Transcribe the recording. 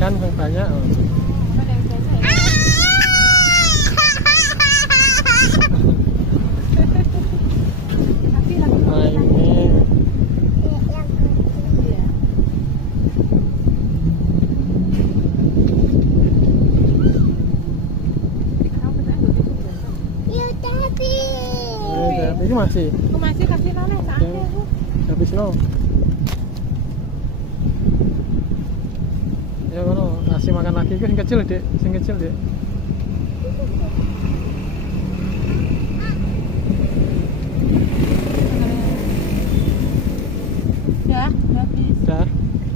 makan yang banyak. Ada yang biasa ya. Tapi lagi Nah ini iya. ini masih Aku masih kasih noleh soalnya aku. habis no. Ya kono kasih makan lagi sing kecil dek, sing kecil dek. Udah habis. Dah.